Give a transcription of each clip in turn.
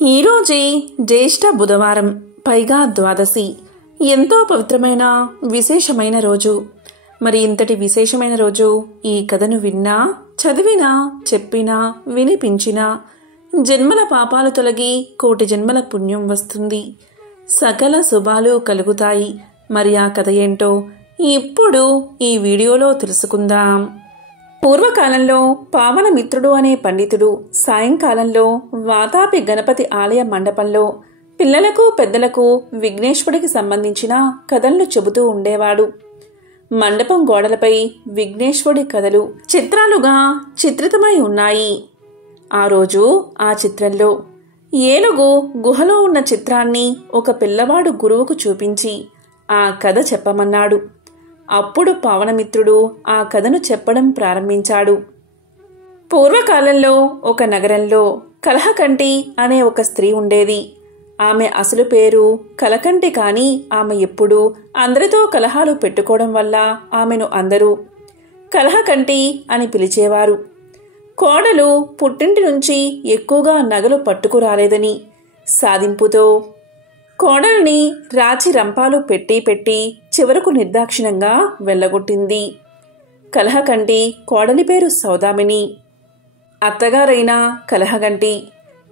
ఈరోజే జ్యేష్ఠ బుధవారం, పైగా ద్వాదశి. ఎంతో పవిత్రమైన విశేషమైన రోజు. మరి ఇంతటి విశేషమైన రోజు ఈ కథను విన్నా, చదివినా, చెప్పినా, వినిపించినా జన్మల పాపాలు తొలగి కోటి జన్మల పుణ్యం వస్తుంది, సకల శుభాలు కలుగుతాయి. మరి ఆ కథ ఏంటో ఇప్పుడు ఈ వీడియోలో తెలుసుకుందాం. పూర్వకాలంలో పావన మిత్రుడు అనే పండితుడు సాయంకాలంలో వాతాపి గణపతి ఆలయ మండపంలో పిల్లలకు పెద్దలకు విఘ్నేశ్వరుడికి సంబంధించిన కథలను చెబుతూ ఉండేవాడు. మండపం గోడలపై విఘ్నేశ్వరుడి కథలు చిత్రాలుగా చిత్రితమై ఉన్నాయి. ఆ రోజు ఆ చిత్రంలో ఏనుగు గుహలో ఉన్న చిత్రాన్ని ఒక పిల్లవాడు గురువుకు చూపించి ఆ కథ చెప్పమన్నాడు. అప్పుడు పావనమిత్రుడు ఆ కథను చెప్పడం ప్రారంభించాడు. పూర్వకాలంలో ఒక నగరంలో కలహకంటి అనే ఒక స్త్రీ ఉండేది. ఆమె అసలు పేరు కలకంటి, కానీ ఆమె ఎప్పుడూ అందరితో కలహాలు పెట్టుకోవడం వల్ల ఆమెను అందరూ కలహకంటి అని పిలిచేవారు. కోడలు పుట్టింటి నుంచి ఎక్కువగా నగలు పట్టుకురాలేదని సాధింపుతో కోడల్ని రాచి రంపాలు పెట్టి చివరకు నిర్దాక్షిణంగా వెళ్ళగొట్టింది. కలహకంటి కోడలి పేరు సౌదామిని. అత్తగారైన కలహకంటి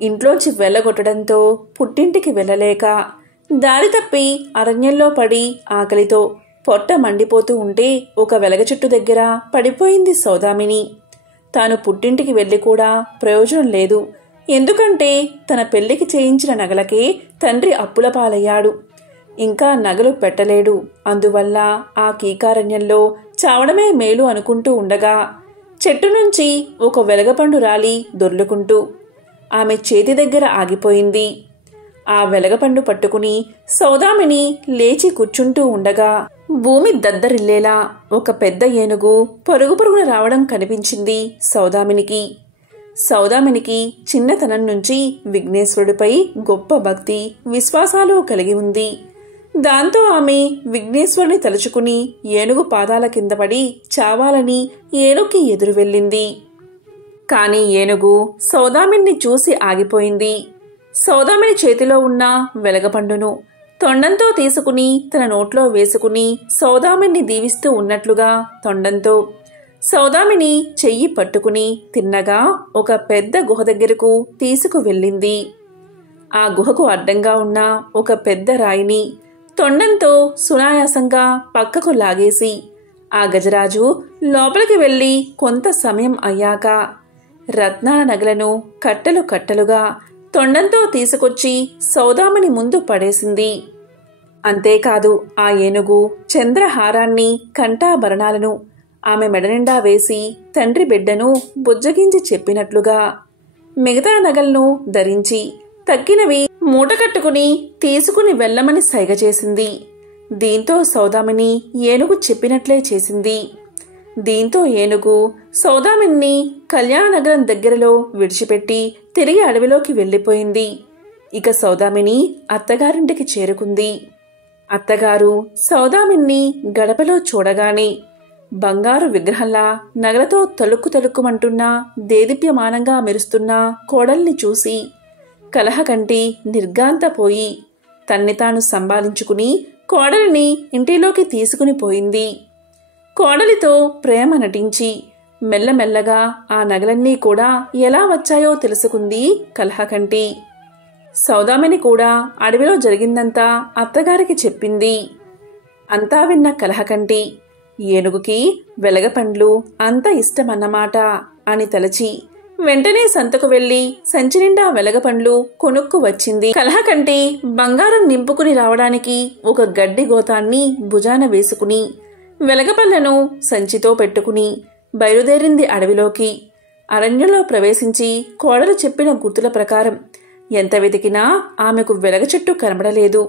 ఇంట్లోంచి వెళ్ళగొట్టడంతో పుట్టింటికి వెళ్ళలేక దారి తప్పి అరణ్యంలో పడి ఆకలితో పొట్ట మండిపోతూ ఉంటే ఒక వెలగ చెట్టు దగ్గర పడిపోయింది సౌదామిని. తాను పుట్టింటికి వెళ్ళి కూడా ప్రయోజనం లేదు. ఎందుకంటే తన పెళ్లికి చేయించిన నగలకే తండ్రి అప్పుల పాలయ్యాడు. ఇంకా నగలు పెట్టలేడు. అందువల్ల ఆ కీకారణ్యంలో చావడమే మేలు అనుకుంటూ ఉండగా చెట్టు నుంచి ఒక వెలగపండు రాలి దొర్లుకుంటూ ఆమె చేతి దగ్గర ఆగిపోయింది. ఆ వెలగపండు పట్టుకుని సౌదామిని లేచి కూర్చుంటూ ఉండగా భూమి దద్దరిల్లేలా ఒక పెద్ద ఏనుగు పరుగున రావడం కనిపించింది సౌదామినికి. సౌదామినికి చిన్నతనం నుంచి విఘ్నేశ్వరుడిపై గొప్ప భక్తి, విశ్వాసాలు కలిగి ఉంది. దాంతో ఆమె విఘ్నేశ్వరుని తలుచుకుని ఏనుగు పాదాల కింద పడి చావాలని ఏనుగుకి ఎదురు వెళ్ళింది. కాని ఏనుగు సౌదామిని చూసి ఆగిపోయింది. సౌదామిని చేతిలో ఉన్న వెలగపండును తొండంతో తీసుకుని తన నోట్లో వేసుకుని సౌదామిని దీవిస్తూ ఉన్నట్లుగా తొండంతో సౌదామిని చెయ్యి పట్టుకుని తిన్నగా ఒక పెద్ద గుహ దగ్గరకు తీసుకువెళ్ళింది. ఆ గుహకు అడ్డంగా ఉన్న ఒక పెద్ద రాయిని తొండంతో సునాయాసంగా పక్కకు లాగేసి ఆ గజరాజు లోపలికి వెళ్ళి కొంత సమయం అయ్యాక రత్నాల నగలను కట్టలు కట్టలుగా తొండంతో తీసుకొచ్చి సౌదామిని ముందు పడేసింది. అంతేకాదు ఆ ఏనుగు చంద్రహారాన్ని, కంఠాభరణాలను ఆమె మెడనిండా వేసి తండ్రి బిడ్డను బుజ్జగించి చెప్పినట్లుగా మిగతా నగలను ధరించి తక్కినవి మూటకట్టుకుని తీసుకుని వెళ్ళమని సైగ చేసింది. దీంతో సౌదామిని ఏనుగు చెప్పినట్లే చేసింది. దీంతో ఏనుగు సౌదామిని కళ్యాణనగరం దగ్గరలో విడిచిపెట్టి తిరిగి అడవిలోకి వెళ్ళిపోయింది. ఇక సౌదామిని అత్తగారింటికి చేరుకుంది. అత్తగారు సౌదామిని గడపలో చూడగానే బంగారు విగ్రహంలా నగలతో తలుక్కుమంటున్న దేదీప్యమానంగా మెరుస్తున్న కోడల్ని చూసి కలహకంటి నిర్గాంతపోయి తన్ని తాను సంభాళించుకుని కోడలిని ఇంటిలోకి తీసుకుని పోయింది. కోడలితో ప్రేమ నటించి మెల్లమెల్లగా ఆ నగలన్నీ కూడా ఎలా వచ్చాయో తెలుసుకుంది కలహకంటి. సౌదామిని కూడా అడవిలో జరిగిందంతా అత్తగారికి చెప్పింది. అంతా విన్న కలహకంటి ఏనుగుకి వెలగపండ్లు అంత ఇష్టమన్నమాట అని తలచి వెంటనే సంతకు వెళ్లి సంచి నిండా వెలగపండ్లు కొనుక్కు వచ్చింది. కలహకంటి బంగారం నింపుకుని రావడానికి ఒక గడ్డి గోతాన్ని భుజాన వేసుకుని వెలగపళ్లను సంచితో పెట్టుకుని బయలుదేరింది అడవిలోకి. అరణ్యంలో ప్రవేశించి కోడలు చెప్పిన గుర్తుల ప్రకారం ఎంత వెతికినా ఆమెకు వెలగ చెట్టు కనబడలేదు.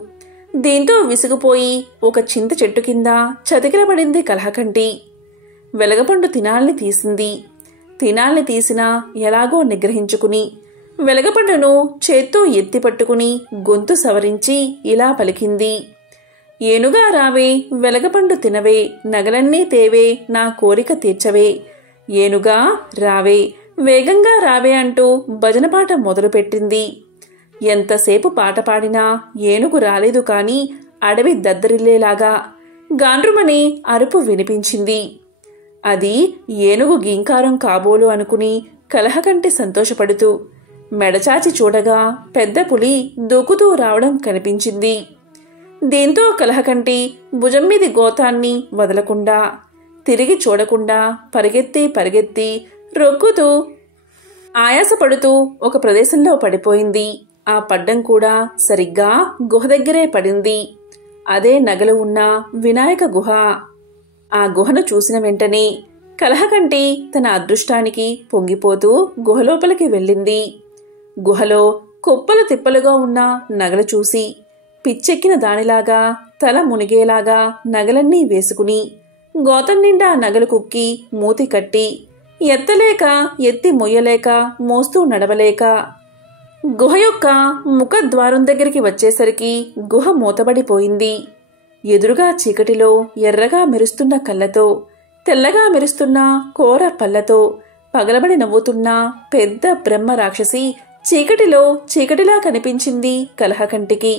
దీంతో విసిగిపోయి ఒక చింత చెట్టు కింద చతికిలబడింది కలహకంటి. వెలగపండు తినాల్ని తీసినా ఎలాగో నిగ్రహించుకుని వెలగపండును చేత్తో ఎత్తి పట్టుకుని గొంతు సవరించి ఇలా పలికింది. ఏనుగా రావే, వెలగపండు తినవే, నగలన్నీ తేవే, నా కోరిక తీర్చవే. ఏనుగా రావే, వేగంగా రావే అంటూ భజనపాట మొదలుపెట్టింది. ఎంతసేపు పాట పాడినా ఏనుగు రాలేదు కాని అడవి దద్దరిల్లేలాగా గాండ్రుమని అరుపు వినిపించింది. అది ఏనుగు గీంకారం కాబోలు అనుకుని కలహకంటి సంతోషపడుతూ మెడచాచి చూడగా పెద్ద పులి దూకుతూ రావడం కనిపించింది. దీంతో కలహకంటి భుజం మీది గోతాన్ని వదలకుండా తిరిగి చూడకుండా పరిగెత్తి రొక్కుతూ ఆయాసపడుతూ ఒక ప్రదేశంలో పడిపోయింది. ఆ పడ్డం కూడా సరిగ్గా గుహ దగ్గరే పడింది. అదే నగలు ఉన్న వినాయక గుహ. ఆ గుహను చూసిన వెంటనే కలహకంటి తన అదృష్టానికి పొంగిపోతూ గుహలోపలికి వెళ్ళింది. గుహలో కుప్పలు తిప్పలుగా ఉన్న నగలు చూసి పిచ్చెక్కిన దానిలాగా తల మునిగేలాగా నగలన్నీ వేసుకుని గోతం నిండా నగలు కుక్కి మూతి కట్టి ఎత్తలేక ఎత్తి మొయ్యలేక మోస్తూ నడవలేక గుహ యొక్క ముఖద్వారం దగ్గరికి వచ్చేసరికి గుహ మూతబడిపోయింది. ఎదురుగా చీకటిలో ఎర్రగా మెరుస్తున్న కళ్ళతో తెల్లగా మెరుస్తున్న కోర పళ్ళతో పగలబడి నవ్వుతున్న పెద్ద బ్రహ్మ రాక్షసి చీకటిలా కనిపించింది కలహకంటికి.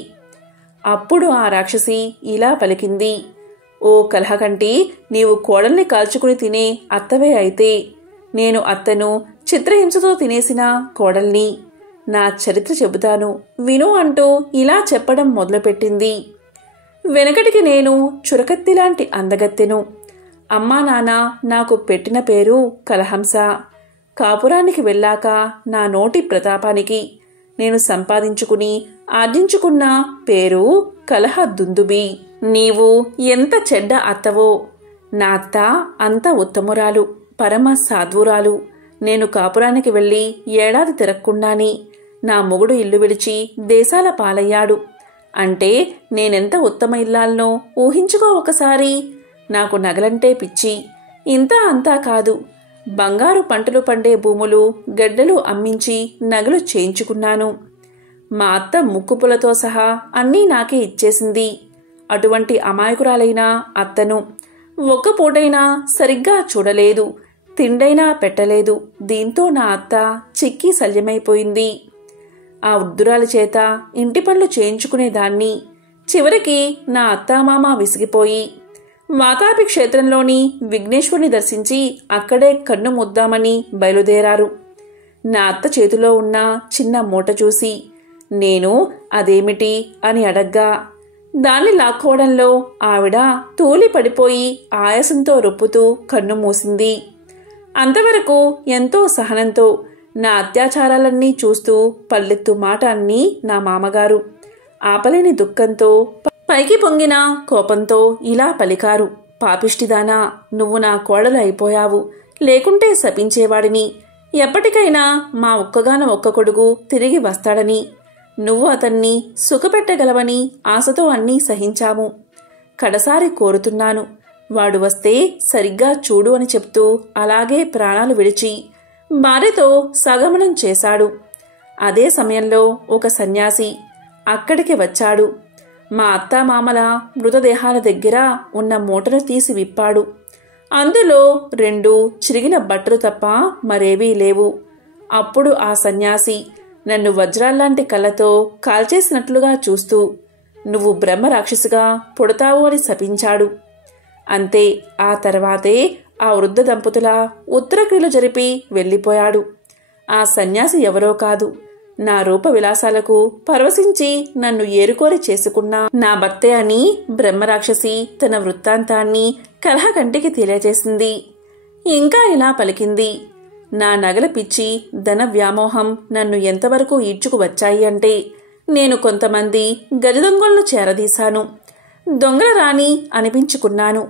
అప్పుడు ఆ రాక్షసి ఇలా పలికింది. ఓ కలహకంటి, నీవు కోడల్ని కాల్చుకుని తినే అత్తవే అయితే నేను అత్తను చిత్రహింసతో తినేసిన కోడల్ని. నా చరిత్ర చెబుతాను విను అంటూ ఇలా చెప్పడం మొదలుపెట్టింది. వెనకటికి నేను చురకత్తిలాంటి అందగత్తెను. అమ్మా నాన్న నాకు పెట్టిన పేరు కలహంస. కాపురానికి వెళ్ళాక నా నోటి ప్రతాపానికి నేను సంపాదించుకుని ఆర్జించుకున్న పేరు కలహ దుందుబి. నీవు ఎంత చెడ్డ అత్తవో! నా అత్త అంత ఉత్తమురాలు, పరమ సాధ్వురాలు. నేను కాపురానికి వెళ్ళి ఏడాది తిరగకుండాని నా మొగుడు ఇల్లు విడిచి దేశాల పాలయ్యాడు. అంటే నేనెంత ఉత్తమ ఇల్లాలనో ఊహించుకో ఒకసారి. నాకు నగలంటే పిచ్చి. ఇంత అంతా కాదు, బంగారు పంటలు పండే భూములు గడ్డలు అమ్మించి నగలు చేయించుకున్నాను. మా అత్త ముక్కుపులతో సహా అన్నీ నాకే ఇచ్చేసింది. అటువంటి అమాయకురాలైన అత్తను ఒక్క పూటైనా సరిగ్గా చూడలేదు, తిండైనా పెట్టలేదు. దీంతో నా అత్త చిక్కి శల్యమైపోయింది. ఆ వృద్ధురాలి చేత ఇంటి పనులు చేయించుకునేదాన్ని. చివరికి నా అత్తామామ విసిగిపోయి వాతాపి క్షేత్రంలోని విఘ్నేశ్వరుని దర్శించి అక్కడే కన్ను ముద్దామని బయలుదేరారు. నా అత్త చేతిలో ఉన్న చిన్న మూట చూసి నేను అదేమిటి అని అడగ్గా దాన్ని లాక్కోవడంలో ఆవిడ తూలి పడిపోయి ఆయాసంతో రొప్పుతూ కన్ను మూసింది. అంతవరకు ఎంతో సహనంతో నా అత్యాచారాలన్నీ చూస్తూ పల్లెత్తు మాట అన్నీ నా మామగారు. ఆపలేని దుఃఖంతో పైకి పొంగిన కోపంతో ఇలా పలికారు. పాపిష్టిదానా, నువ్వు నా కోడలు అయిపోయావు. లేకుంటే శపించేవాడిని. ఎప్పటికైనా మా ఒక్క కొడుకు తిరిగి వస్తాడని, నువ్వు అతన్ని సుఖపెట్టగలవని ఆశతో అన్నీ సహించాము. కడసారి కోరుతున్నాను, వాడు వస్తే సరిగ్గా చూడు అని చెప్తూ అలాగే ప్రాణాలు విడిచి భార్యతో సగమనం చేశాడు. అదే సమయంలో ఒక సన్యాసి అక్కడికి వచ్చాడు. మా అత్తామామల మృతదేహాల దగ్గర ఉన్న మూటను తీసి విప్పాడు. అందులో 2 చిరిగిన బట్టలు తప్ప మరేవీ లేవు. అప్పుడు ఆ సన్యాసి నన్ను వజ్రాల్లాంటి కళ్ళతో కాల్చేసినట్లుగా చూస్తూ నువ్వు బ్రహ్మ రాక్షసిగా పుడతావు అని శపించాడు. అంతే, ఆ తర్వాతే ఆ వృద్ధ దంపతుల ఉత్తరక్రియలు జరిపి వెళ్ళిపోయాడు. ఆ సన్యాసి ఎవరో కాదు, నా రూప విలాసాలకు పరవశించి నన్ను ఏరుకోరి చేసుకున్న నా భక్తే అని బ్రహ్మరాక్షసి తన వృత్తాంతాన్ని కలహకంటికి తెలియజేసింది. ఇంకా ఇలా పలికింది. నా నగల పిచ్చి, ధన వ్యామోహం నన్ను ఎంతవరకు ఈడ్చుకు వచ్చాయి అంటే నేను కొంతమంది గజదొంగలను చేరదీశాను. దొంగల రాణి అనిపించుకున్నాను.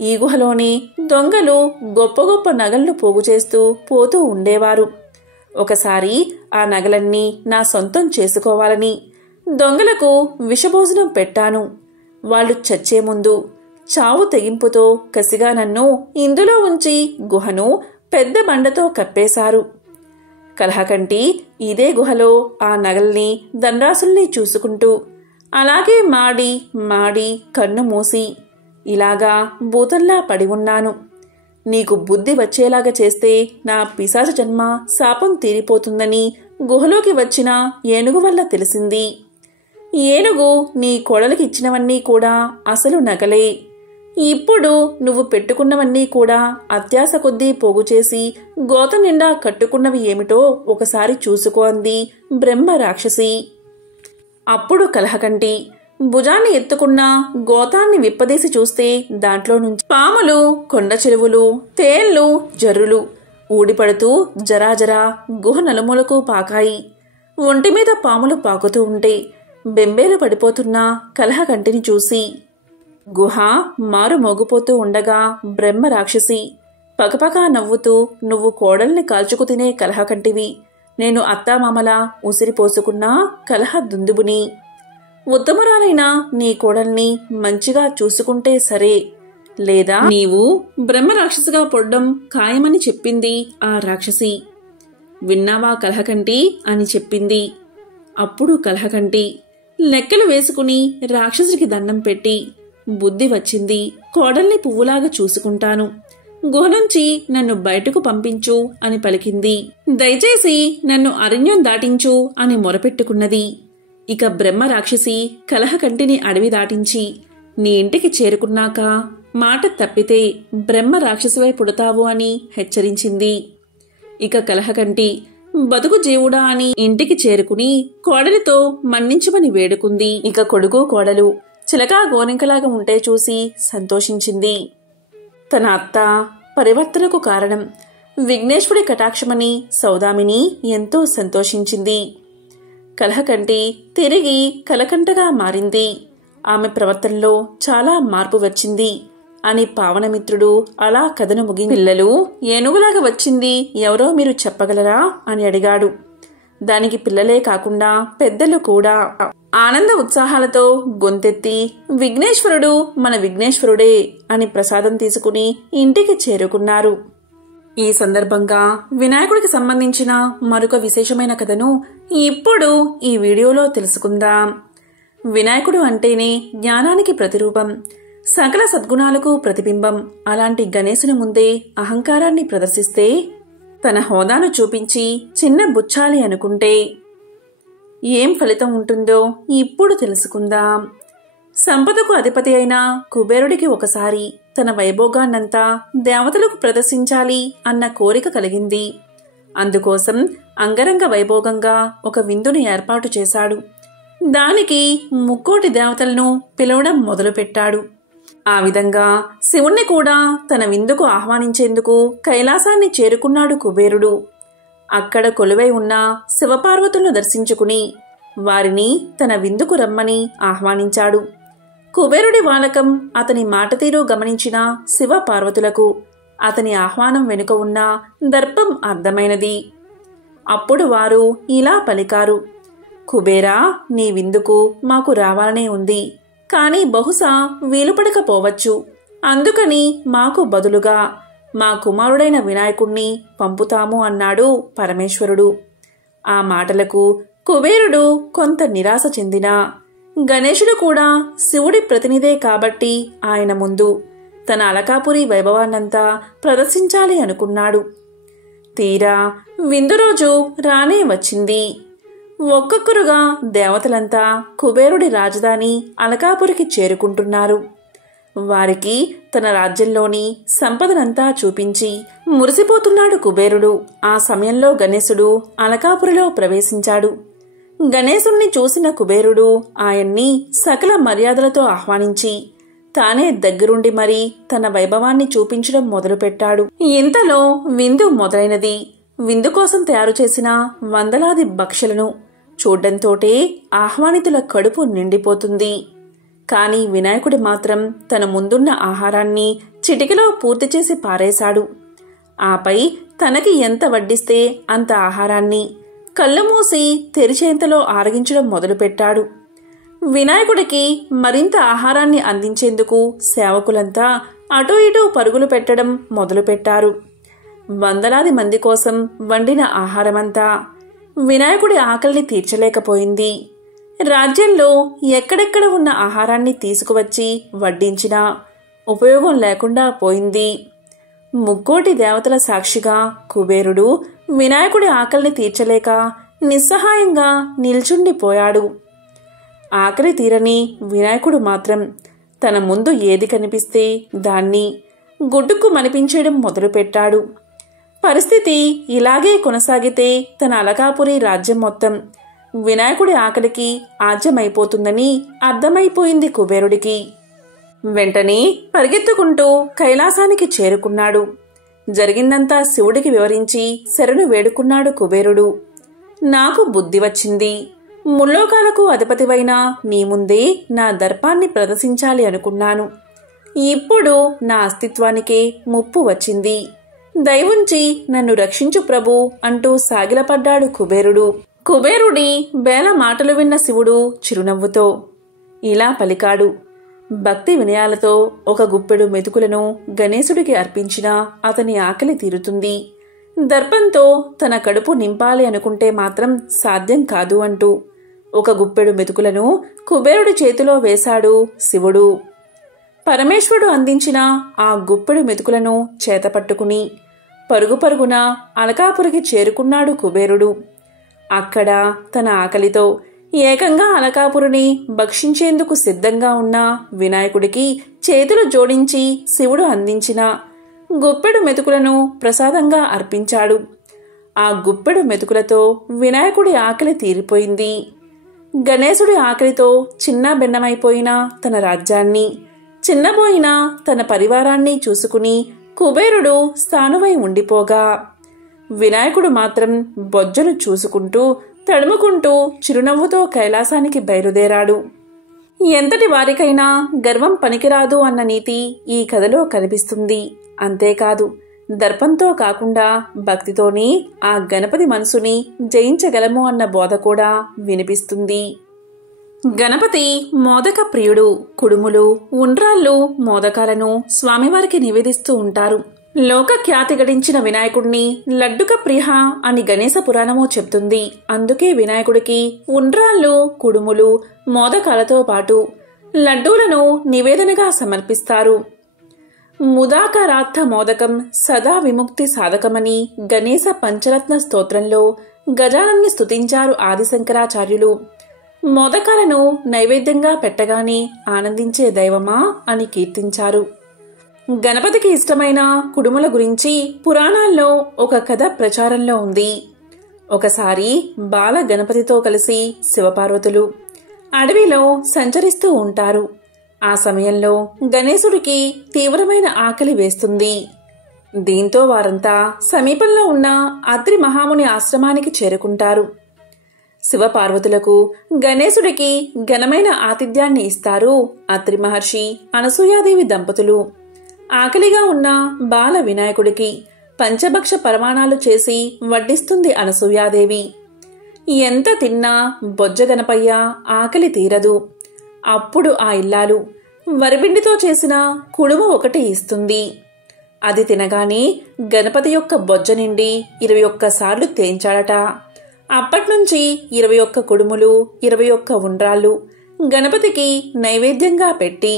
ఈ గుహలోనే దొంగలు గొప్ప గొప్ప నగలను పోగు చేస్తూ పోతూ ఉండేవారు. ఒకసారి ఆ నగలన్నీ నా సొంతం చేసుకోవాలని దొంగలకు విషభోజనం పెట్టాను. వాళ్ళు చచ్చే ముందు చావు తెగింపుతో కసిగా నన్ను ఇందులో ఉంచి గుహను పెద్ద బండతో కప్పేశారు. కలహకంటి ఇదే గుహలో ఆ నగల్ని దండాసుల్ని చూసుకుంటూ అలాగే మాడి కన్ను మూసి ఇలాగా భూతంలా పడి ఉన్నాను. నీకు బుద్ధి వచ్చేలాగా చేస్తే నా పిశాచ జన్మ శాపం తీరిపోతుందని గుహలోకి వచ్చిన ఏనుగు వల్ల తెలిసింది. ఏనుగు నీ కోడలికి ఇచ్చినవన్నీ కూడా అసలు నగలే. ఇప్పుడు నువ్వు పెట్టుకున్నవన్నీ కూడా అత్యాశ కొద్దీ పోగు చేసి గోత నిండా కట్టుకున్నవి ఏమిటో ఒకసారి చూసుకో అంది బ్రహ్మ రాక్షసి. అప్పుడు కలహకంటి భుజాన్ని ఎత్తుకున్న గోతాన్ని విప్పదీసి చూస్తే దాంట్లో నుంచి పాములు, కొండ చెరువులు, తేళ్లు, జర్రులు ఊడిపడుతూ జరాజరా గుహ నలుమూలకు పాకాయి. ఒంటిమీద పాములు పాకుతూ ఉంటే బెంబేలు పడిపోతున్న కలహకంటిని చూసి గుహ మారు మోగిపోతూ ఉండగా బ్రహ్మ రాక్షసి పకపకా నవ్వుతూ, నువ్వు కోడల్ని కాల్చుకు తినే కలహకంటివి, నేను అత్తామామలా ఉసిరిపోసుకున్న కలహ దుందుబుని. ఉత్తమురాలైన నీ కోడల్ని మంచిగా చూసుకుంటే సరే, లేదా నీవు బ్రహ్మ రాక్షసిగా పొడ్డం ఖాయమని చెప్పింది ఆ రాక్షసి. విన్నావా కలహకంటి అని చెప్పింది. అప్పుడు కలహకంటి లెక్కలు వేసుకుని రాక్షసుడికి దండం పెట్టి, బుద్ధి వచ్చింది, కోడల్ని పువ్వులాగా చూసుకుంటాను, గుహ నుంచి నన్ను బయటకు పంపించు అని పలికింది. దయచేసి నన్ను అరణ్యం దాటించు అని మొరపెట్టుకున్నది. ఇక బ్రహ్మ రాక్షసి కలహకంటిని అడవి దాటించి నీ ఇంటికి చేరుకున్నాక మాట తప్పితే బ్రహ్మ రాక్షసివై పుడతావు అని హెచ్చరించింది. ఇక కలహకంటి బతుకు జీవుడా అని ఇంటికి చేరుకుని కోడలితో మన్నించమని వేడుకుంది. ఇక కొడుకు కోడలు చిలకా గోరింకలాగా ఉంటే చూసి సంతోషించింది. తన అత్త పరివర్తనకు కారణం విఘ్నేశ్వరుడి కటాక్షమని సౌదామిని ఎంతో సంతోషించింది. కలహకంటి తిరిగి కలకంటగా మారింది. ఆమె ప్రవర్తనలో చాలా మార్పు వచ్చింది అని పావనమిత్రుడు అలా కథను ముగించి, పిల్లలు ఏనుగులాగా వచ్చింది ఎవరో మీరు చెప్పగలరా అని అడిగాడు. దానికి పిల్లలే కాకుండా పెద్దలు కూడా ఆనంద ఉత్సాహాలతో గొంతెత్తి విఘ్నేశ్వరుడు మన విఘ్నేశ్వరుడే అని ప్రసాదం తీసుకుని ఇంటికి చేరుకున్నారు. ఈ సందర్భంగా వినాయకుడికి సంబంధించిన మరొక విశేషమైన కథను ఇప్పుడు ఈ వీడియోలో తెలుసుకుందాం. వినాయకుడు అంటేనే జ్ఞానానికి ప్రతిరూపం, సకల సద్గుణాలకు ప్రతిబింబం. అలాంటి గణేశుని ముందే అహంకారాన్ని ప్రదర్శిస్తే, తన హోదాను చూపించి చిన్న బుచ్చాలి అనుకుంటే ఏం ఫలితం ఉంటుందో ఇప్పుడు తెలుసుకుందాం. సంపదకు అధిపతి అయిన కుబేరుడికి ఒకసారి తన వైభోగాన్నంతా దేవతలకు ప్రదర్శించాలి అన్న కోరిక కలిగింది. అందుకోసం అంగరంగ వైభోగంగా ఒక విందును ఏర్పాటు చేశాడు. దానికి 3,000,000 దేవతలను పిలవడం మొదలుపెట్టాడు. ఆ విధంగా శివుణ్ణి కూడా తన విందుకు ఆహ్వానించేందుకు కైలాసాన్ని చేరుకున్నాడు కుబేరుడు. అక్కడ కొలువై ఉన్న శివపార్వతులను దర్శించుకుని వారిని తన విందుకు రమ్మని ఆహ్వానించాడు. కుబేరుడి వాలకం, అతని మాటతీరు గమనించిన శివపార్వతులకు అతని ఆహ్వానం వెనుక ఉన్న దర్పం అర్థమైనది. అప్పుడు వారు ఇలా పలికారు, కుబేరా, నీ విందుకు మాకు రావాలనే ఉంది, కాని బహుశా వీలుపడకపోవచ్చు. అందుకని మాకు బదులుగా మా కుమారుడైన వినాయకుణ్ణి పంపుతాము అన్నాడు పరమేశ్వరుడు. ఆ మాటలకు కుబేరుడు కొంత నిరాశ చెందినా, గణేశుడు కూడా శివుడి ప్రతినిధే కాబట్టి ఆయన ముందు తన అలకాపురి వైభవాన్నంతా ప్రదర్శించాలి అనుకున్నాడు. తీరా విందు రోజు రానే వచ్చింది. ఒక్కొక్కరుగా దేవతలంతా కుబేరుడి రాజధాని అలకాపురికి చేరుకుంటున్నారు. వారికి తన రాజ్యంలోని సంపదనంతా చూపించి మురిసిపోతున్నాడు కుబేరుడు. ఆ సమయంలో గణేశుడు అలకాపురిలో ప్రవేశించాడు. గణేశుణ్ణి చూసిన కుబేరుడు ఆయన్ని సకల మర్యాదలతో ఆహ్వానించి తానే దగ్గరుండి మరీ తన వైభవాన్ని చూపించడం మొదలుపెట్టాడు. ఇంతలో విందు మొదలైనది. విందు కోసం తయారు చేసిన వందలాది భక్షలను చూడ్డంతోటే ఆహ్వానితుల కడుపు నిండిపోతుంది. కాని వినాయకుడి మాత్రం తన ముందున్న ఆహారాన్ని చిటికెలో పూర్తి చేసి పారేశాడు. ఆపై తనకి ఎంత వడ్డిస్తే అంత ఆహారాన్ని కళ్ళు మూసి తెరిచేంతలో ఆరగించడం మొదలుపెట్టాడు. వినాయకుడికి మరింత ఆహారాన్ని అందించేందుకు సేవకులంతా అటూ ఇటూ పరుగులు పెట్టడం మొదలుపెట్టారు. వందలాది మంది కోసం వండిన ఆహారమంతా వినాయకుడి ఆకలిని తీర్చలేకపోయింది. రాజ్యంలో ఎక్కడెక్కడ ఉన్న ఆహారాన్ని తీసుకువచ్చి వడ్డించినా ఉపయోగం లేకుండా పోయింది. 3,000,000 దేవతల సాక్షిగా కుబేరుడు వినాయకుడి ఆకలిని తీర్చలేక నిస్సహాయంగా నిల్చుండిపోయాడు. ఆకలి తీరని వినాయకుడు మాత్రం తన ముందు ఏది కనిపిస్తే దాన్ని గుడ్డుకు మనిపించడం మొదలుపెట్టాడు. పరిస్థితి ఇలాగే కొనసాగితే తన అలకాపురి రాజ్యం మొత్తం వినాయకుడి ఆకలికి ఆజ్యమైపోతుందని అర్థమైపోయింది కుబేరుడికి. వెంటనే పరిగెత్తుకుంటూ కైలాసానికి చేరుకున్నాడు. జరిగిందంతా శివుడికి వివరించి శరణు వేడుకున్నాడు కుబేరుడు. నాకు బుద్ధి వచ్చింది. ముల్లోకాలకు అధిపతివైన నీ ముందే నా దర్పాన్ని ప్రదర్శించాలి అనుకున్నాను. ఇప్పుడు నా అస్తిత్వానికే ముప్పు వచ్చింది. దయవుంచి నన్ను రక్షించు ప్రభు అంటూ సాగిలపడ్డాడు కుబేరుడు. కుబేరుడి బేల మాటలు విన్న శివుడు చిరునవ్వుతో ఇలా పలికాడు. భక్తి వినయాలతో ఒక గుప్పెడు మెతుకులను గణేశుడికి అర్పించినా అతని ఆకలి తీరుతుంది. దర్పంతో తన కడుపు నింపాలి అనుకుంటే మాత్రం సాధ్యం కాదు అంటూ ఒక గుప్పెడు మెతుకులను కుబేరుడి చేతిలో వేశాడు శివుడు. పరమేశ్వరుడు అందించిన ఆ గుప్పెడు మెతుకులను చేతపట్టుకుని పరుగు పరుగున అలకాపురికి చేరుకున్నాడు కుబేరుడు. అక్కడ తన ఆకలితో ఏకంగా అలకాపురిని భక్షించేందుకు సిద్ధంగా ఉన్న వినాయకుడికి చేతులు జోడించి శివుడు అందించిన గుప్పెడు మెతుకులను ప్రసాదంగా అర్పించాడు. ఆ గుప్పెడు మెతుకులతో వినాయకుడి ఆకలి తీరిపోయింది. గణేశుడి ఆకలితో చిన్న భిన్నమైపోయిన తన రాజ్యాన్ని, చిన్నబోయిన తన పరివారాన్ని చూసుకుని కుబేరుడు స్థానువై ఉండిపోగా వినాయకుడు మాత్రం బొజ్జను చూసుకుంటూ తడుముకుంటూ చిరునవ్వుతో కైలాసానికి బయలుదేరాడు. ఎంతటి వారికైనా గర్వం పనికిరాదు అన్న నీతి ఈ కథలో కనిపిస్తుంది. అంతేకాదు, దర్పంతో కాకుండా భక్తితోనే ఆ గణపతి మనసుని జయించగలము అన్న బోధ కూడా వినిపిస్తుంది. గణపతి మోదక ప్రియుడు. కుడుములు, ఉండ్రాళ్ళు, మోదకాలను స్వామివారికి నివేదిస్తూ ఉంటారు. లోక ఖ్యాతి గడించిన వినాయకుడిని లడ్డుక ప్రియ అని గణేశ పురాణము చెప్తుంది. అందుకే వినాయకుడికి ఉండ్రాళ్ళు, కుడుములు, మోదకాలతో పాటు లడ్డూలను నివేదనగా సమర్పిస్తారు. ముదాకరార్థ మోదకం సదా విముక్తి సాధకమని గణేశ పంచరత్న స్తోత్రంలో గజానన్ని స్తుతించారు ఆదిశంకరాచార్యులు. మోదకాలను నైవేద్యంగా పెట్టగానే ఆనందించే దైవమా అని కీర్తించారు. గణపతికి ఇష్టమైన కుడుముల గురించి పురాణాల్లో ఒక కథ ప్రచారంలో ఉంది. ఒకసారి బాల గణపతితో కలిసి శివపార్వతులు అడవిలో సంచరిస్తూ ఉంటారు. ఆ సమయంలో గణేశుడికి తీవ్రమైన ఆకలి వేస్తుంది. దీంతో వారంతా సమీపంలో ఉన్న అత్రి మహాముని ఆశ్రమానికి చేరుకుంటారు. శివపార్వతులకు గణేశుడికి ఘనమైన ఆతిథ్యాన్ని ఇస్తారు అత్రి మహర్షి, అనసూయాదేవి దంపతులు. ఆకలిగా ఉన్న బాల వినాయకుడికి పంచభక్ష పరమాణాలు చేసి వడ్డిస్తుంది అనసూయాదేవి. ఎంత తిన్నా బొజ్జ గణపయ్య ఆకలి తీరదు. అప్పుడు ఆ ఇల్లాలు వరిపిండితో చేసిన కుడుము ఒకటి ఇస్తుంది. అది తినగానే గణపతి యొక్క బొజ్జ నిండి 21 సార్లు తేంచాడట. అప్పట్నుంచి 21 కుడుములు, 21 ఉండ్రాళ్ళు గణపతికి నైవేద్యంగా పెట్టి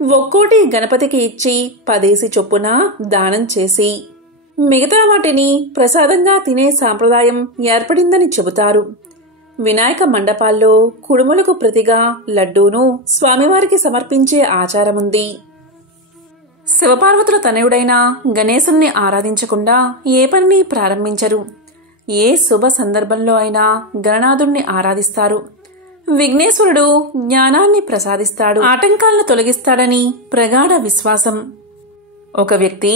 ఒక్కోటి గణపతికి ఇచ్చి 10 చొప్పున దానం చేసి మిగతా వాటిని ప్రసాదంగా తినే సాంప్రదాయం ఏర్పడిందని చెబుతారు. వినాయక మండపాల్లో కుడుములకు ప్రతిగా లడ్డూను స్వామివారికి సమర్పించే ఆచారముంది. శివపార్వతుల తనయుడైన గణేశుణ్ణి ఆరాధించకుండా ఏ పనిని ప్రారంభించరు. ఏ శుభ సందర్భంలో అయినా గణనాథుణ్ణి ఆరాధిస్తారు. విఘ్నేశ్వరుడు జ్ఞానాన్ని ప్రసాదిస్తాడు, ఆటంకాలను తొలగిస్తాడని ప్రగాఢ విశ్వాసం. ఒక వ్యక్తి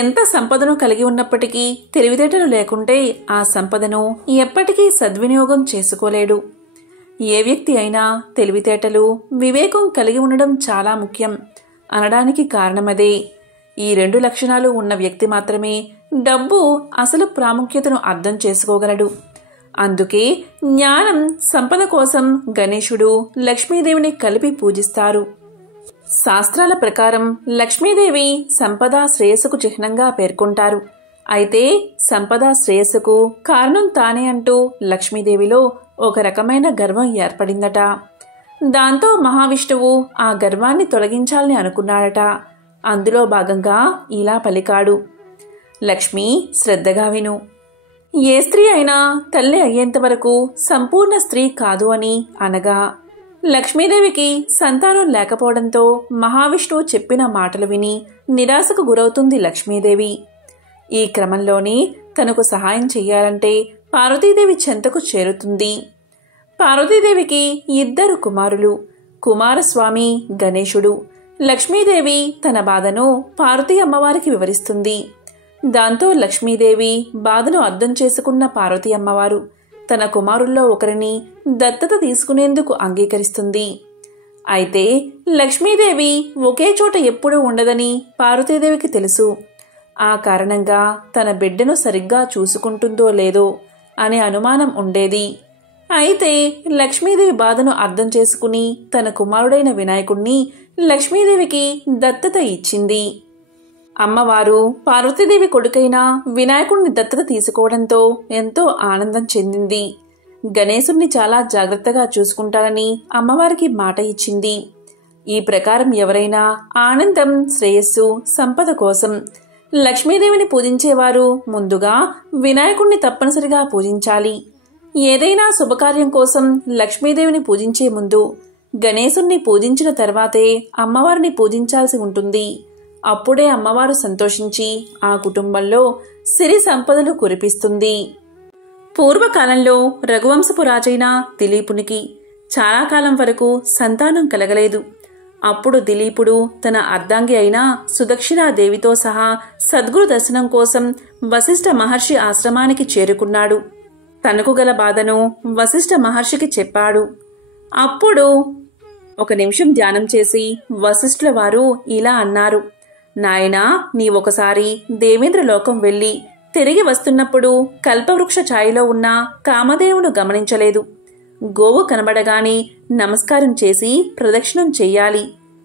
ఎంత సంపదను కలిగి ఉన్నప్పటికీ తెలివితేటలు లేకుంటే ఆ సంపదను ఎప్పటికీ సద్వినియోగం చేసుకోలేడు. ఏ వ్యక్తి అయినా తెలివితేటలు, వివేకం కలిగి ఉండడం చాలా ముఖ్యం అనడానికి కారణమదే. ఈ 2 లక్షణాలు ఉన్న వ్యక్తి మాత్రమే డబ్బు అసలు ప్రాముఖ్యతను అర్థం చేసుకోగలడు. అందుకే జ్ఞానం, సంపద కోసం గణేశుడు, లక్ష్మీదేవిని కలిపి పూజిస్తారు. శాస్త్రాల ప్రకారం లక్ష్మీదేవి సంపద శ్రేయస్సుకు చిహ్నంగా పేర్కొంటారు. అయితే సంపద శ్రేయస్సుకు కారణం తానే అంటూ లక్ష్మీదేవిలో ఒక రకమైన గర్వం ఏర్పడిందట. దాంతో మహావిష్ణువు ఆ గర్వాన్ని తొలగించాలని అనుకున్నాడట. అందులో భాగంగా ఇలా పలికాడు. లక్ష్మి, శ్రద్ధగా విను. ఏ స్త్రీ అయినా తల్లి అయ్యేంత వరకు సంపూర్ణ స్త్రీ కాదు అని అనగా, లక్ష్మీదేవికి సంతానం లేకపోవడంతో మహావిష్ణువు చెప్పిన మాటలు విని నిరాశకు గురవుతుంది లక్ష్మీదేవి. ఈ క్రమంలోనే తనకు సహాయం చెయ్యాలంటే పార్వతీదేవి చెంతకు చేరుతుంది. పార్వతీదేవికి 2 కుమారులు, కుమారస్వామి, గణేశుడు. లక్ష్మీదేవి తన బాధను పార్వతీ అమ్మవారికి వివరిస్తుంది. దాంతో లక్ష్మీదేవి బాధను అర్థం చేసుకున్న పార్వతీ అమ్మవారు తన కుమారుల్లో ఒకరిని దత్తత తీసుకునేందుకు అంగీకరిస్తుంది. అయితే లక్ష్మీదేవి ఒకే చోట ఎప్పుడూ ఉండదని పార్వతీదేవికి తెలుసు. ఆ కారణంగా తన బిడ్డను సరిగ్గా చూసుకుంటుందో లేదో అనే అనుమానం ఉండేది. అయితే లక్ష్మీదేవి బాధను అర్థం చేసుకుని తన కుమారుడైన వినాయకుణ్ణి లక్ష్మీదేవికి దత్తత ఇచ్చింది. అమ్మవారు పార్వతీదేవి కొడుకైన వినాయకుడిని దత్తత తీసుకోవడంతో ఎంతో ఆనందం చెందింది. గణేశుణ్ణి చాలా జాగ్రత్తగా చూసుకుంటానని అమ్మవారికి మాట ఇచ్చింది. ఈ ప్రకారం ఎవరైనా ఆనందం, శ్రేయస్సు, సంపద కోసం లక్ష్మీదేవిని పూజించేవారు ముందుగా వినాయకుణ్ణి తప్పనిసరిగా పూజించాలి. ఏదైనా శుభకార్యం కోసం లక్ష్మీదేవిని పూజించే ముందు గణేశుణ్ణి పూజించిన తర్వాతే అమ్మవారిని పూజించాల్సి ఉంటుంది. అప్పుడే అమ్మవారు సంతోషించి ఆ కుటుంబంలో సిరి సంపదలు కురిపిస్తుంది. పూర్వకాలంలో రఘువంశపు రాజైన దిలీపునికి చాలా కాలం వరకు సంతానం కలగలేదు. అప్పుడు దిలీపుడు తన అర్ధాంగి అయిన సుదక్షిణాదేవితో సహా సద్గురు దర్శనం కోసం వశిష్ఠ మహర్షి ఆశ్రమానికి చేరుకున్నాడు. తనకు గల బాధను వశిష్ఠ మహర్షికి చెప్పాడు. అప్పుడు 1 నిమిషం ధ్యానం చేసి వశిష్ఠుల వారు ఇలా అన్నారు. నాయనా, నీవొకసారి దేవేంద్ర లోకం వెళ్ళి తిరిగి వస్తున్నప్పుడు కల్పవృక్ష ఛాయలో ఉన్న కామధేనువును గమనించలేదు. గోవు కనబడగానే నమస్కారం చేసి ప్రదక్షిణం చెయ్యాలి.